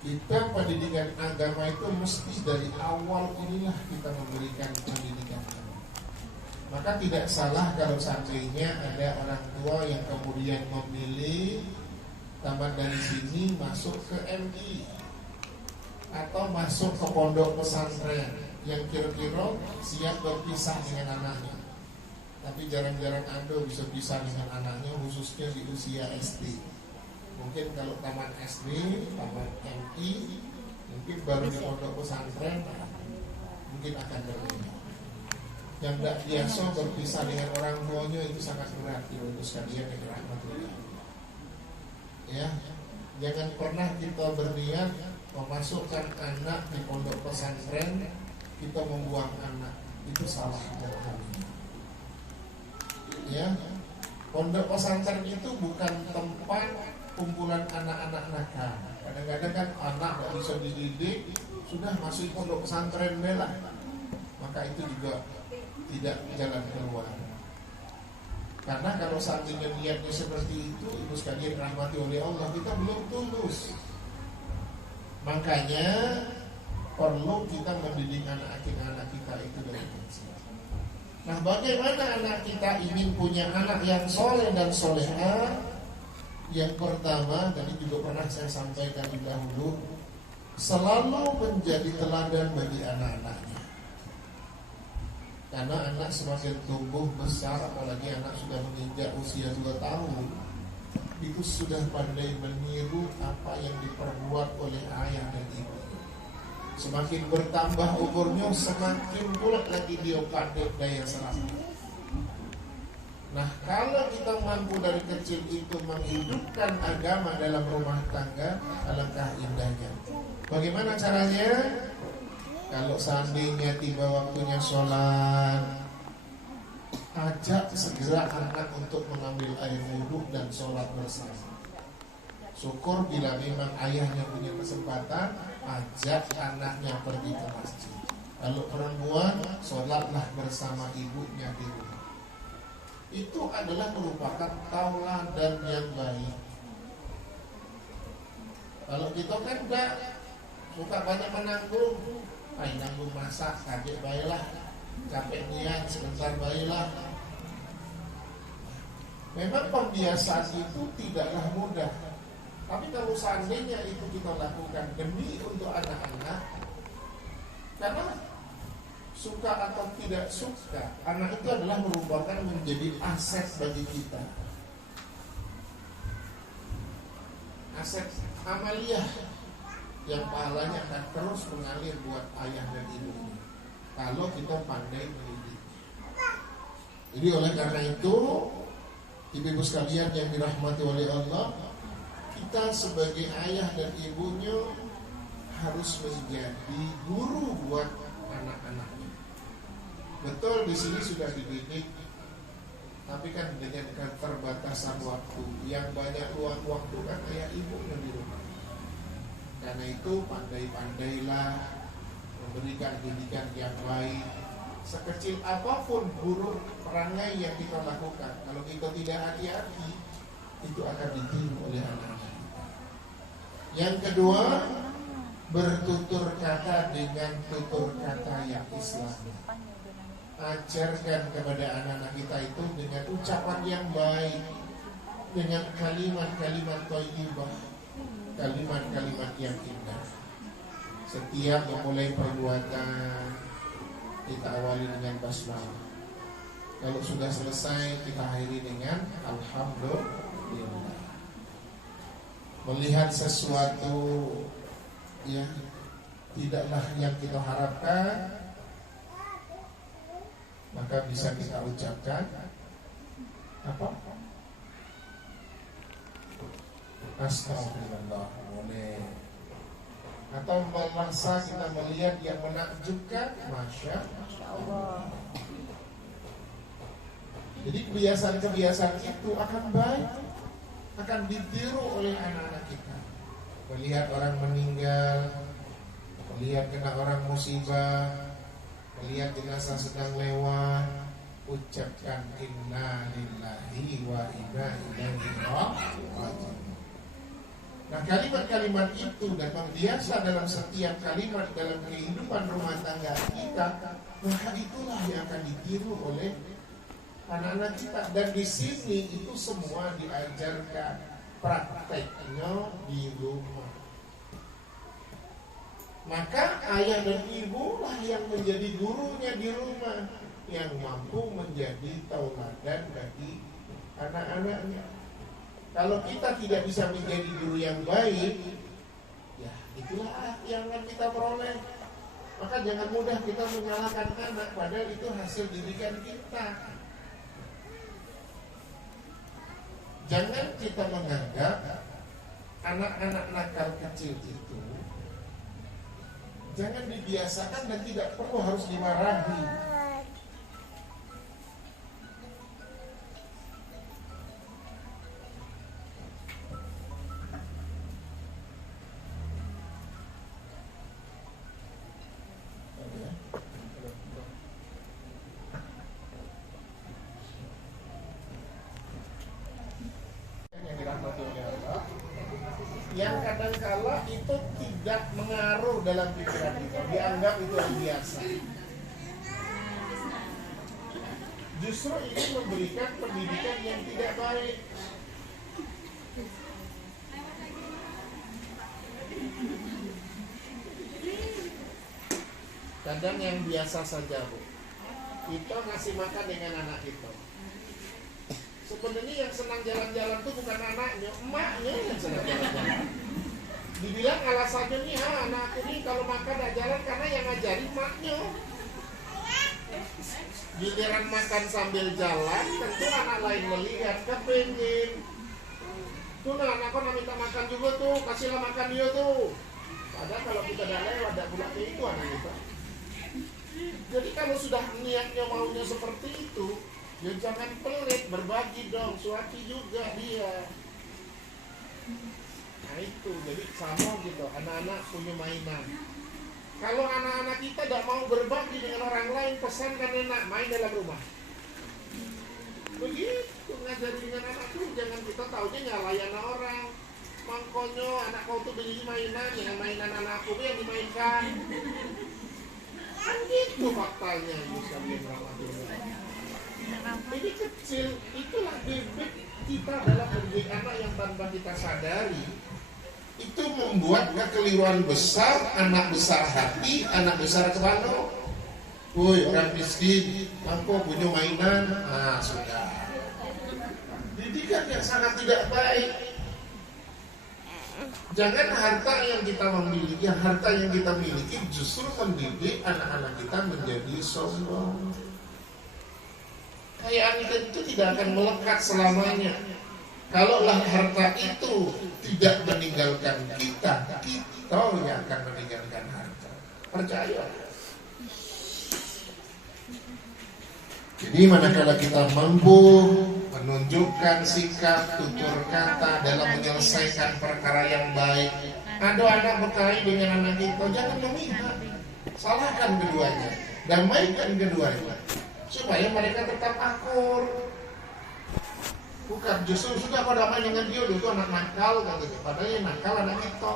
Kita pendidikan agama itu mesti dari awal inilah kita memberikan pendidikan. Maka tidak salah kalau seandainya ada orang tua yang kemudian memilih tamat dari sini masuk ke MI atau masuk ke pondok pesantren yang kira-kira siap berpisah dengan anaknya. Tapi jarang-jarang ada bisa pisah dengan anaknya, khususnya di usia SD. Mungkin kalau tamat SD, tamat MI, mungkin baru di pondok pesantren, mungkin akan berbeda. Yang tidak biasa berpisah dengan orang tuanya itu sangat berat untuk sekalian yang rahmatullah. Ya, jangan pernah kita berniat memasukkan anak di pondok pesantren, kita membuang anak, itu salah jalannya. Ya, pondok pesantren itu bukan tempat kumpulan anak-anak nakal. Kadang-kadang kan anak tidak bisa dididik, sudah masuk pondok pesantren bela, maka itu juga tidak jalan keluar. Karena kalau seandainya niatnya seperti itu, ibu sekalian rahmati oleh Allah, kita belum tulus. Makanya perlu kita mendidik anak kita itu dari kecil. Nah, bagaimana anak kita ingin punya anak yang soleh dan soleha? Yang pertama, tadi juga pernah saya sampaikan dahulu, selalu menjadi teladan bagi anak-anaknya. Karena anak semakin tumbuh besar, apalagi anak sudah menginjak usia 2 tahun, itu sudah pandai meniru apa yang diperbuat oleh ayah dan ibu. Semakin bertambah umurnya, semakin pula lagi dia pandai daya serapnya. Nah, kalau kita mampu dari kecil itu menghidupkan agama dalam rumah tangga, alangkah indahnya. Bagaimana caranya? Kalau seandainya tiba waktunya sholat, ajak segera anak untuk mengambil air wudhu dan sholat bersama. Syukur bila memang ayahnya punya kesempatan, ajak anaknya pergi ke masjid. Kalau perempuan, sholatlah bersama ibunya di rumah. Itu adalah merupakan tauladan yang baik. Kalau kita kan enggak, suka banyak menanggung, nanggung masak, kaget baiklah, capek niat sebentar baiklah. Memang pembiasaan itu tidaklah mudah. Tapi kalau seandainya itu kita lakukan demi untuk anak-anak, karena suka atau tidak suka, anak itu adalah merupakan menjadi aset bagi kita. Aset amaliyah yang pahalanya akan terus mengalir buat ayah dan ibu ini kalau kita pandai mendidik. Jadi oleh karena itu, ibu-ibu sekalian yang dirahmati oleh Allah, kita sebagai ayah dan ibunya harus menjadi guru buat anak-anaknya. Betul di sini sudah dididik, tapi kan dengan keterbatasan waktu. Yang banyak luang waktu kan ayah ibunya di rumah. Karena itu pandai-pandailah memberikan didikan yang baik. Sekecil apapun buruk perangai yang kita lakukan, kalau kita tidak hati-hati, itu akan ditiru oleh anak-anak. Yang kedua, bertutur kata dengan tutur kata yang Islam. Ajarkan kepada anak-anak kita itu dengan ucapan yang baik, dengan kalimat-kalimat thayyibah, kalimat-kalimat yang indah. Setiap memulai perbuatan, kita awali dengan basmalah. Kalau sudah selesai, kita akhiri dengan alhamdulillah. Melihat sesuatu yang tidaklah yang kita harapkan, maka bisa kita ucapkan apa? Astagfirullah, boleh. Atau merasa kita melihat yang menakjubkan, Masya Allah. Jadi kebiasaan-kebiasaan itu akan baik, akan ditiru oleh anak-anak kita. Melihat orang meninggal, melihat kena orang musibah, melihat jenazah sedang lewat, ucapkan inna lillahi wa inna ilaihi raji'un. Nah, kalimat-kalimat itu dan membiasa dalam setiap kalimat dalam kehidupan rumah tangga kita, maka itulah yang akan ditiru oleh anak-anak kita. Dan di sini itu semua diajarkan prakteknya di rumah. Maka ayah dan ibu lah yang menjadi gurunya di rumah, yang mampu menjadi tauladan bagi anak-anaknya. Kalau kita tidak bisa menjadi guru yang baik, ya itulah yang akan kita peroleh. Maka jangan mudah kita menyalahkan anak, padahal itu hasil didikan kita. Jangan kita menganggap anak-anak nakal kecil itu jangan dibiasakan dan tidak perlu harus dimarahi. Yang kadang-kala itu tidak mengaruh dalam pikiran kita, dianggap itu yang biasa. Justru ini memberikan pendidikan yang tidak baik. Kadang yang biasa saja, Bu, kita ngasih makan dengan anak kita. Sebenarnya yang senang jalan-jalan itu bukan anaknya, emaknya yang senang jalan-jalan. Dibilang alasannya nih, anakku nih kalau makan gak jalan karena yang ngajarin emaknya. Giliran makan sambil jalan, tentu anak lain melihat, kepengen. Tuh nah, anakku nak minta makan juga tuh, kasihlah makan dia tuh. Padahal kalau kita dah lewat, dah pula itu anak kita. Jadi kalau sudah niatnya maunya seperti itu, ya jangan pelit, berbagi dong, suati juga dia. Nah itu, jadi sama gitu, anak-anak punya mainan. Kalau anak-anak kita tidak mau berbagi dengan orang lain, pesankan enak, main dalam rumah. Begitu ngajarin dengan anakku, jangan kita taunya nyalayan orang. Mangkonyo, anak kau tuh beli mainan, dengan mainan anakku yang dimainkan. Kan gitu faktanya, ini kecil, itulah bibit kita dalam mendidik anak yang tanpa kita sadari itu membuat kekeliruan besar, anak besar hati, anak besar kepala. Woi, orang miskin, aku punya mainan, sudah. Didikan yang sangat tidak baik. Jangan harta yang kita memiliki, harta yang kita miliki justru mendidik anak-anak kita menjadi sombong. Kekayaan itu tidak akan melekat selamanya. Kalaulah harta itu tidak meninggalkan kita, kita yang akan meninggalkan harta. Percaya. Jadi manakala kita mampu menunjukkan sikap, tutur kata dalam menyelesaikan perkara yang baik, ada anak berkelahi dengan anak kita, jangan memihak, salahkan keduanya, damaikan keduanya, supaya mereka tetap akur. Bukan justru sudah kau damai dengan dia, itu anak nakal katanya. Padahal yang nakal anak kita.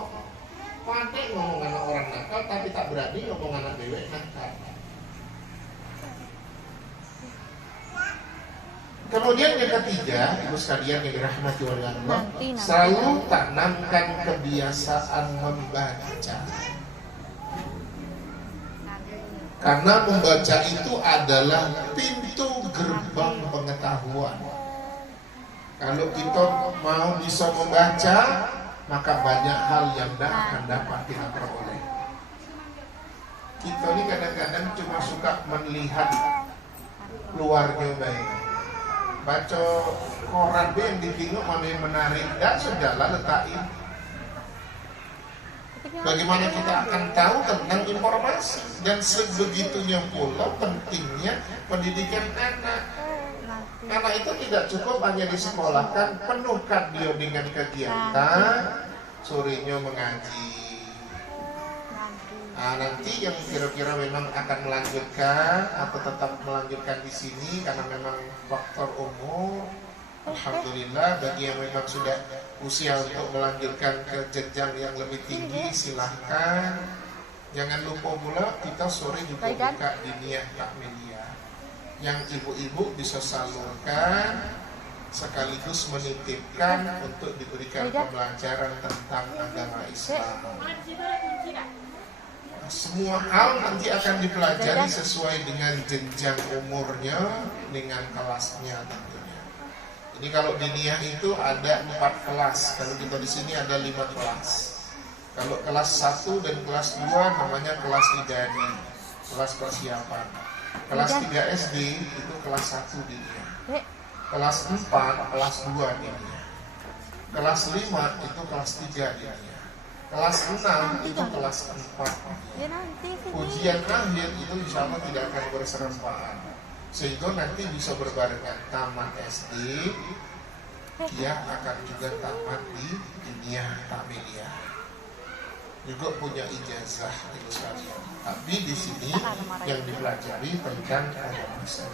Pandai ngomong anak orang nakal, tapi tak berani ngomong anak dewe nakal. Kemudian yang ketiga, ibu sekalian yang dirahmati oleh Allah, selalu tanamkan kebiasaan membaca. Karena membaca itu adalah pintu gerbang pengetahuan. Kalau kita mau bisa membaca, maka banyak hal yang akan dapat kita peroleh. Kita ini kadang-kadang cuma suka melihat luarnya baik. Baca koran yang ditengok mana yang menarik, dan sudahlah letakin. Bagaimana kita akan tahu tentang informasi, dan sebegitunya pula pentingnya pendidikan anak. Karena itu tidak cukup hanya disekolahkan, penuhkan dia dengan kegiatan, sorenya mengaji. Nanti yang kira-kira memang akan melanjutkan atau tetap melanjutkan di sini karena memang faktor umur. Alhamdulillah bagi yang memang sudah usia untuk melanjutkan ke jenjang yang lebih tinggi, silahkan. Jangan lupa pula kita sore juga buka diniyah takmiliyah yang ibu-ibu bisa salurkan sekaligus menitipkan untuk diberikan pembelajaran tentang agama Islam. Semua hal nanti akan dipelajari sesuai dengan jenjang umurnya, dengan kelasnya tentunya. Jadi kalau diniyah itu ada 4 kelas, kalau kita di sini ada 5 kelas. Kalau kelas 1 dan kelas 2 namanya kelas idadi, kelas persiapan. Kelas 3 SD itu kelas 1 diniyah. Kelas 4, kelas 2 diniyah. Kelas 5 itu kelas 3 diniyah. Kelas 6 itu kelas 4. Ujian akhir itu insya Allah tidak akan berserempaan, sehingga nanti bisa berbarengan tamat SD, dia akan juga tamat di diniyah takmiliyah, juga punya ijazah itu sekalian. Tapi di sini yang dipelajari tentang agama Islam.